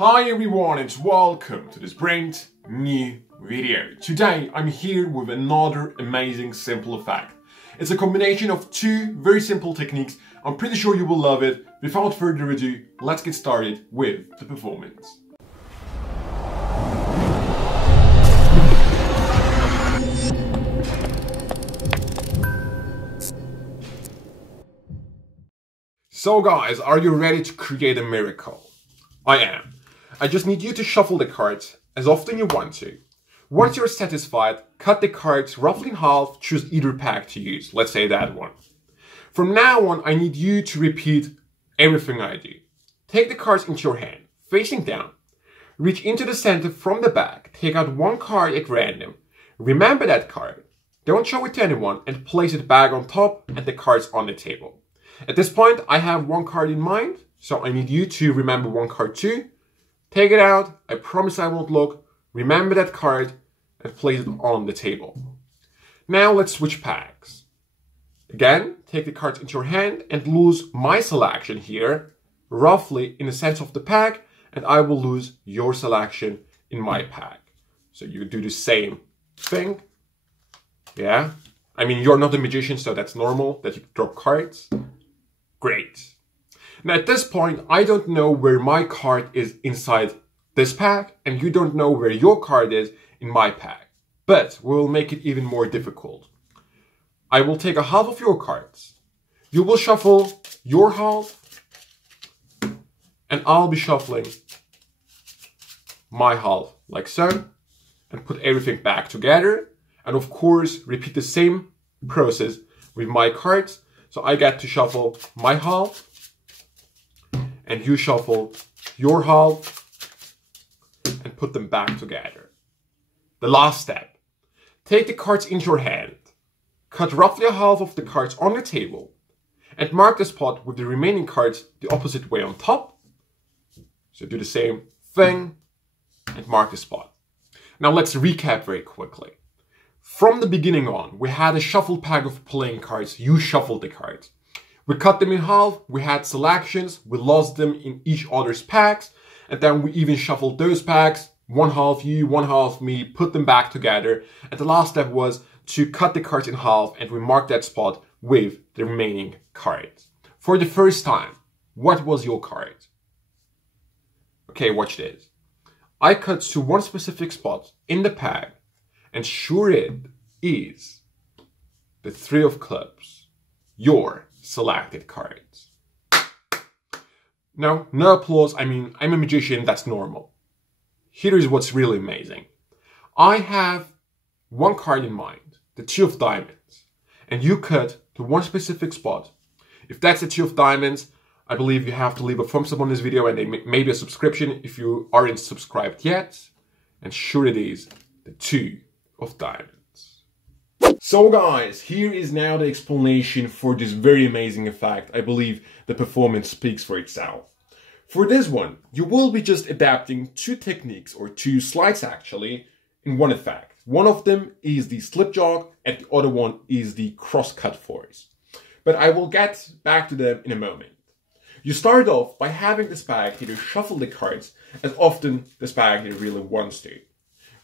Hi everyone and welcome to this brand new video. Today I'm here with another amazing simple effect. It's a combination of two very simple techniques. I'm pretty sure you will love it. Without further ado, let's get started with the performance. So guys, are you ready to create a miracle? I am. I just need you to shuffle the cards as often you want to. Once you're satisfied, cut the cards roughly in half, choose either pack to use, let's say that one. From now on, I need you to repeat everything I do. Take the cards into your hand, facing down. Reach into the center from the back, take out one card at random. Remember that card. Don't show it to anyone and place it back on top and the cards on the table. At this point, I have one card in mind, so I need you to remember one card too. Take it out, I promise I won't look, remember that card, and place it on the table. Now let's switch packs. Again, take the cards into your hand and lose my selection here, roughly in the center of the pack, and I will lose your selection in my pack. So you do the same thing. Yeah? I mean, you're not a magician, so that's normal that you drop cards. Great. Now at this point, I don't know where my card is inside this pack, and you don't know where your card is in my pack. But we will make it even more difficult. I will take a half of your cards. You will shuffle your half, and I'll be shuffling my half, like so, and put everything back together. And of course, repeat the same process with my cards. So I get to shuffle my half, and you shuffle your half and put them back together. The last step. Take the cards into your hand, cut roughly a half of the cards on the table, and mark the spot with the remaining cards the opposite way on top. So do the same thing and mark the spot. Now let's recap very quickly. From the beginning on, we had a shuffled pack of playing cards. You shuffled the cards. We cut them in half, we had selections, we lost them in each other's packs, and then we even shuffled those packs, one half you, one half me, put them back together, and the last step was to cut the cards in half and we marked that spot with the remaining cards. For the first time, what was your card? Okay, watch this. I cut to one specific spot in the pack, and sure it is the 3 of clubs, your selected cards. No applause. I mean, I'm a magician, that's normal. Here is what's really amazing. I have one card in mind, the 2 of diamonds, and you cut to one specific spot. If that's the 2 of diamonds, I believe you have to leave a thumbs up on this video and maybe a subscription if you aren't subscribed yet. And sure it is the 2 of diamonds. So guys, here is now the explanation for this very amazing effect. I believe the performance speaks for itself. For this one, you will be just adapting two techniques, or two slides actually, in one effect. One of them is the slip jog and the other one is the cross-cut force. But I will get back to them in a moment. You start off by having the spectator shuffle the cards as often the spectator really wants to.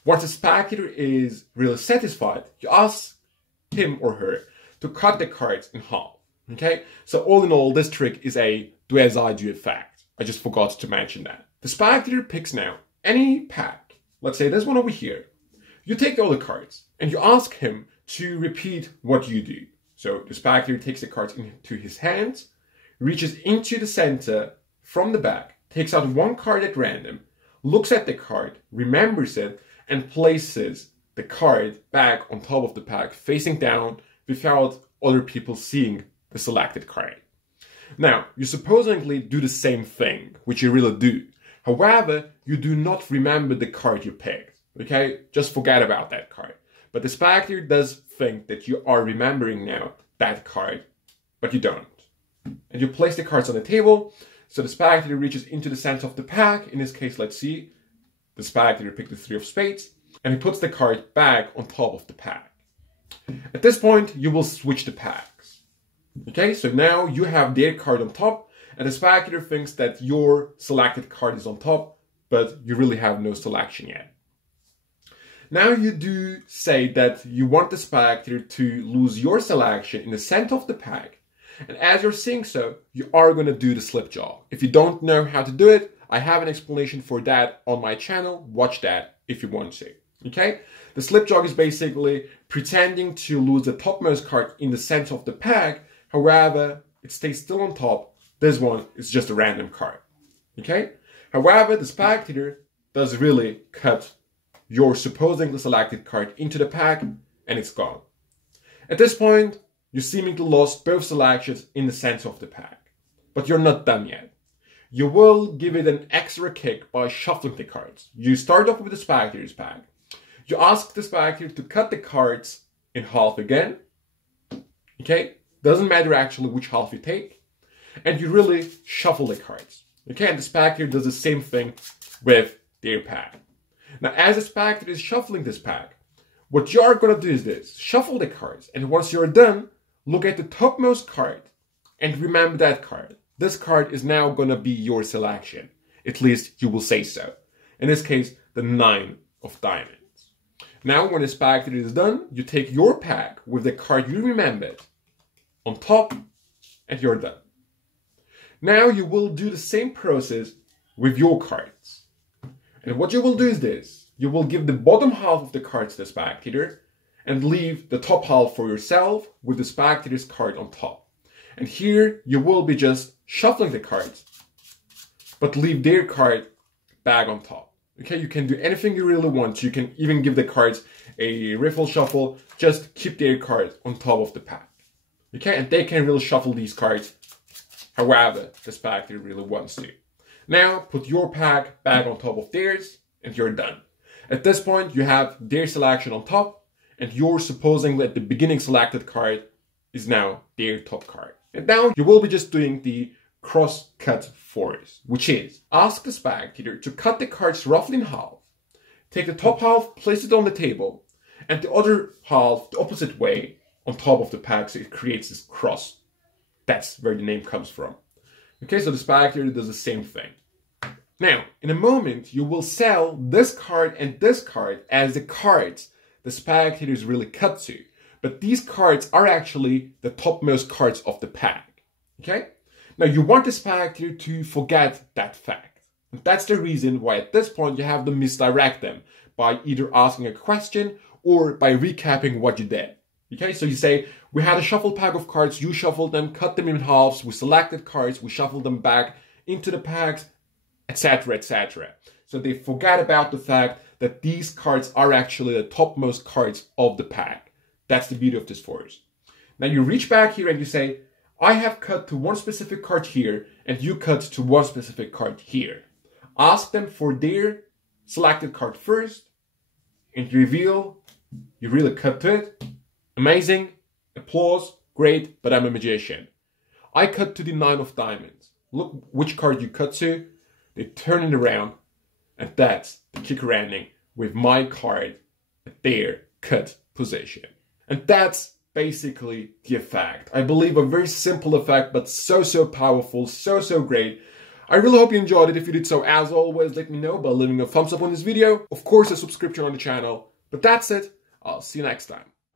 Once the spectator is really satisfied, you ask him or her to cut the cards in half. Okay? So all in all, this trick is a do as I do effect. I just forgot to mention that. The spectator picks now any pack. Let's say there's one over here. You take all the cards and you ask him to repeat what you do. So the spectator takes the cards into his hands, reaches into the center from the back, takes out one card at random, looks at the card, remembers it, and places the card back on top of the pack, facing down, without other people seeing the selected card. Now, you supposedly do the same thing, which you really do. However, you do not remember the card you picked, okay? Just forget about that card. But the spectator does think that you are remembering now that card, but you don't. And you place the cards on the table, so the spectator reaches into the center of the pack. In this case, let's see, the spectator picked the 3 of spades, and he puts the card back on top of the pack. At this point, you will switch the packs. Okay, so now you have their card on top, and the spectator thinks that your selected card is on top, but you really have no selection yet. Now you do say that you want the Spectator to lose your selection in the center of the pack. And as you're saying so, you are going to do the slip jog. If you don't know how to do it, I have an explanation for that on my channel. Watch that if you want to. Okay? The slip jog is basically pretending to lose the topmost card in the center of the pack. However, it stays still on top. This one is just a random card. Okay? However, the Spectator does really cut your supposedly selected card into the pack, and it's gone. At this point, you seemingly lost both selections in the center of the pack. But you're not done yet. You will give it an extra kick by shuffling the cards. You start off with the Spectator's pack. You ask the Spectator to cut the cards in half again. Okay? Doesn't matter actually which half you take. And you really shuffle the cards. Okay? And the Spectator does the same thing with their pack. Now, as the Spectator is shuffling this pack, what you are going to do is this. Shuffle the cards. And once you're done, look at the topmost card. And remember that card. This card is now going to be your selection. At least you will say so. In this case, the 9 of diamonds. Now, when the Spectator is done, you take your pack with the card you remembered on top, and you're done. Now, you will do the same process with your cards. And what you will do is this. You will give the bottom half of the cards to the Spectator and leave the top half for yourself with the Spectator's card on top. And here you will be just shuffling the cards, but leave their card back on top. Okay, you can do anything you really want. You can even give the cards a riffle shuffle. Just keep their cards on top of the pack. Okay, and they can really shuffle these cards however the Spectator really wants to. Now, put your pack back on top of theirs, and you're done. At this point, you have their selection on top, and your supposingly at the beginning selected card is now their top card. And now, you will be just doing the cross-cut force, which is, ask the Spectator to cut the cards roughly in half, take the top half, place it on the table, and the other half the opposite way on top of the pack, so it creates this cross. That's where the name comes from. Okay, so the Spectator does the same thing. Now, in a moment, you will sell this card and this card as the cards the Spectator is really cut to. But these cards are actually the topmost cards of the pack. Okay? Now, you want the Spectator to forget that fact. And that's the reason why at this point you have to misdirect them by either asking a question or by recapping what you did. Okay, so you say, we had a shuffled pack of cards, you shuffled them, cut them in halves, we selected cards, we shuffled them back into the packs, etc, etc. So they forgot about the fact that these cards are actually the topmost cards of the pack. That's the beauty of this force. Now you reach back here and you say, I have cut to one specific card here, and you cut to one specific card here. Ask them for their selected card first, and you reveal, you really cut to it. Amazing, applause, great, but I'm a magician. I cut to the 9 of diamonds. Look which card you cut to. They turn it around, and that's the kicker ending with my card at their cut position. And that's basically the effect. I believe a very simple effect, but so powerful, so great. I really hope you enjoyed it. If you did so, as always, let me know by leaving a thumbs up on this video. Of course, a subscription on the channel. But that's it. I'll see you next time.